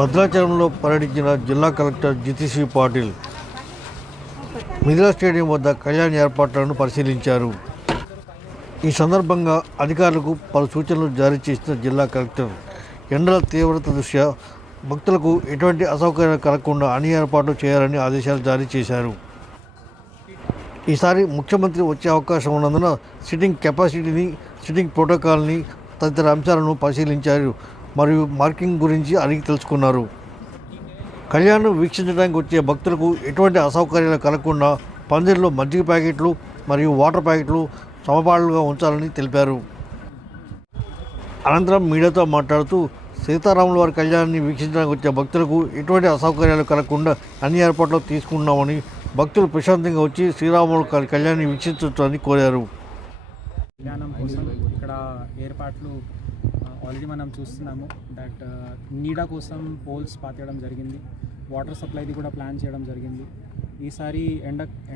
భద్రాచలంలో పర్యటించిన జిల్లా కలెక్టర్ జితిశ్రీ పాటిల్ మిథిలా స్టేడియం వద్ద కళ్యాణ ఏర్పాట్లను పరిశీలించారు. ఈ సందర్భంగా అధికారులకు పలు సూచనలు జారీ చేసిన జిల్లా కలెక్టర్ ఎండల తీవ్రత దృష్ట్యా భక్తులకు ఎటువంటి అసౌకర్యాలు కలగకుండా అన్ని ఏర్పాట్లు చేయాలని ఆదేశాలు జారీ చేశారు. ఈసారి ముఖ్యమంత్రి వచ్చే అవకాశం ఉన్నందున సిట్టింగ్ కెపాసిటీని, సిట్టింగ్ ప్రోటోకాల్ని తదితర అంశాలను పరిశీలించారు మరియు మార్కింగ్ గురించి అడిగి తెలుసుకున్నారు. కళ్యాణం వీక్షించడానికి వచ్చే భక్తులకు ఎటువంటి అసౌకర్యాలు కలగకుండా పందిరిలో మజ్జిగ ప్యాకెట్లు మరియు వాటర్ ప్యాకెట్లు సమపాళ్లుగా ఉంచాలని తెలిపారు. అనంతరం మీడియాతో మాట్లాడుతూ సీతారాముల వారి కళ్యాణాన్ని వీక్షించడానికి వచ్చే భక్తులకు ఎటువంటి అసౌకర్యాలు కలగకుండా అన్ని ఏర్పాట్లు తీసుకున్నామని, భక్తులు ప్రశాంతంగా వచ్చి శ్రీరాముల కళ్యాణాన్ని వీక్షించవచ్చని కోరారు. కళ్యాణం కోసం ఇక్కడ ఏర్పాట్లు ఆల్రెడీ మనం చూస్తున్నాము. దట్ నీడ కోసం పోల్స్ పాతేయడం జరిగింది. వాటర్ సప్లైది కూడా ప్లాన్ చేయడం జరిగింది. ఈసారి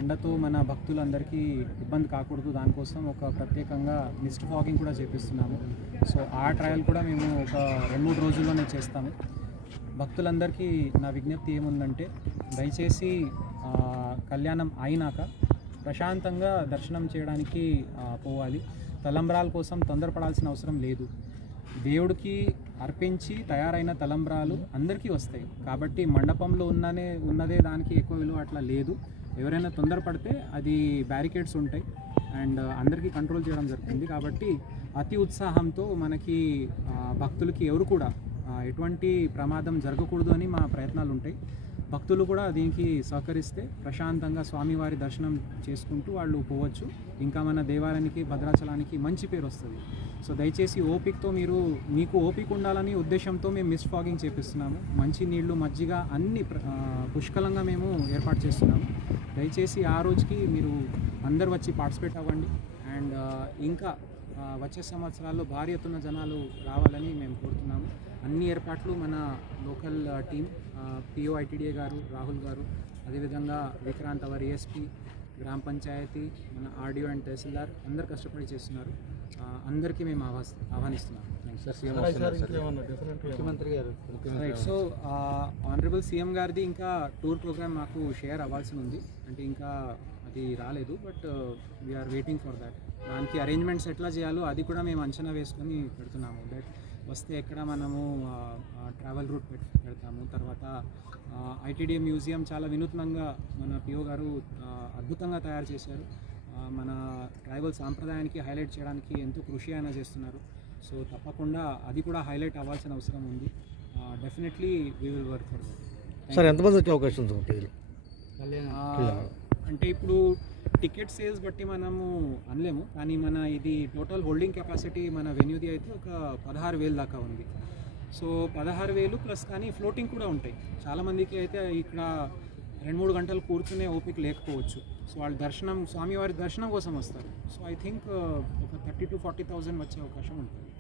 ఎండతో మన భక్తులందరికీ ఇబ్బంది కాకూడదు, దానికోసం ఒక ప్రత్యేకంగా మిస్ట్ ఫాగింగ్ కూడా చేపిస్తున్నాము. సో ఆ ట్రయల్ కూడా మేము ఒక 2-3 రోజుల్లోనే చేస్తాము. భక్తులందరికీ నా విజ్ఞప్తి ఏముందంటే, దయచేసి కళ్యాణం అయినాక ప్రశాంతంగా దర్శనం చేయడానికి పోవాలి. తలంబ్రాల కోసం తొందరపడాల్సిన అవసరం లేదు. దేవుడికి అర్పించి తయారైన తలంబ్రాలు అందరికీ వస్తాయి కాబట్టి మండపంలో ఉన్నదే దానికి ఎక్కువ విలువ అట్లా లేదు. ఎవరైనా తొందరపడితే అది బ్యారికేడ్స్ ఉంటాయి అండ్ అందరికీ కంట్రోల్ చేయడం జరుగుతుంది. కాబట్టి అతి ఉత్సాహంతో మనకి భక్తులకి ఎవరు కూడా ఎటువంటి ప్రమాదం జరగకూడదు అని మా ప్రయత్నాలు ఉంటాయి. భక్తులు కూడా దీనికి సహకరిస్తే ప్రశాంతంగా స్వామివారి దర్శనం చేసుకుంటూ వాళ్ళు పోవచ్చు. ఇంకా మన దేవాలయానికి, భద్రాచలానికి మంచి పేరు వస్తుంది. సో దయచేసి ఓపికతో మీకు ఓపిక ఉండాలని ఉద్దేశంతో మేము మిస్ట్ ఫాగింగ్ చేపిస్తున్నాము. మంచి నీళ్లు, మజ్జిగ అన్ని పుష్కలంగా మేము ఏర్పాటు చేస్తున్నాము. దయచేసి ఆ రోజుకి మీరు అందరు వచ్చి పార్టిసిపేట్ అవ్వండి. అండ్ ఇంకా వచ్చే సంవత్సరాల్లో భారీ ఎత్తున జనాలు రావాలని మేము కోరుతున్నాము. అన్ని ఏర్పాట్లు మన లోకల్ టీం, పిఓ ఐటీడీఏ గారు, రాహుల్ గారు, అదేవిధంగా విక్రాంత్ అవర్ ఏఎస్పీ, గ్రామ పంచాయతీ, మన ఆర్డీఓ అండ్ తహసీల్దార్ అందరు కష్టపడి చేస్తున్నారు. అందరికీ మేము ఆహ్వానిస్తున్నాం. రైట్. సో ఆనరబుల్ సీఎం గారిది ఇంకా టూర్ ప్రోగ్రామ్ మాకు షేర్ అవ్వాల్సి ఉంది. అంటే ఇంకా అది రాలేదు, but we're waiting for that. దానికి అరేంజ్మెంట్స్ ఎట్లా చేయాలో అది కూడా మేము అంచనా వేసుకొని పెడుతున్నాము. దట్ వస్తే ఎక్కడ మనము ట్రావెల్ రూట్ పెడతాము. తర్వాత ఐటీడీఏ మ్యూజియం చాలా వినూత్నంగా మన పిఓ గారు అద్భుతంగా తయారు చేశారు. మన ట్రైబల్ సాంప్రదాయానికి హైలైట్ చేయడానికి ఎంతో కృషి అయినా చేస్తున్నారు. సో తప్పకుండా అది కూడా హైలైట్ అవ్వాల్సిన అవసరం ఉంది. Definitely we will work for that. Sir, ఎంతమంది వచ్చే అవకాశం ఉంది? అంటే ఇప్పుడు టికెట్ సేల్స్ బట్టి మనము అనలేము, కానీ మన ఇది టోటల్ హోల్డింగ్ కెపాసిటీ మన వెన్యూది అయితే ఒక 16,000 దాకా ఉంది. సో 16,000 ప్లస్ కానీ ఫ్లోటింగ్ కూడా ఉంటాయి. చాలామందికి అయితే ఇక్కడ 2-3 గంటలు కూర్చునే ఓపిక లేకపోవచ్చు. సో వాళ్ళు స్వామివారి దర్శనం కోసం వస్తారు. సో ఐ థింక్ ఒక 30,000 to 40,000 వచ్చే అవకాశం ఉంటుంది.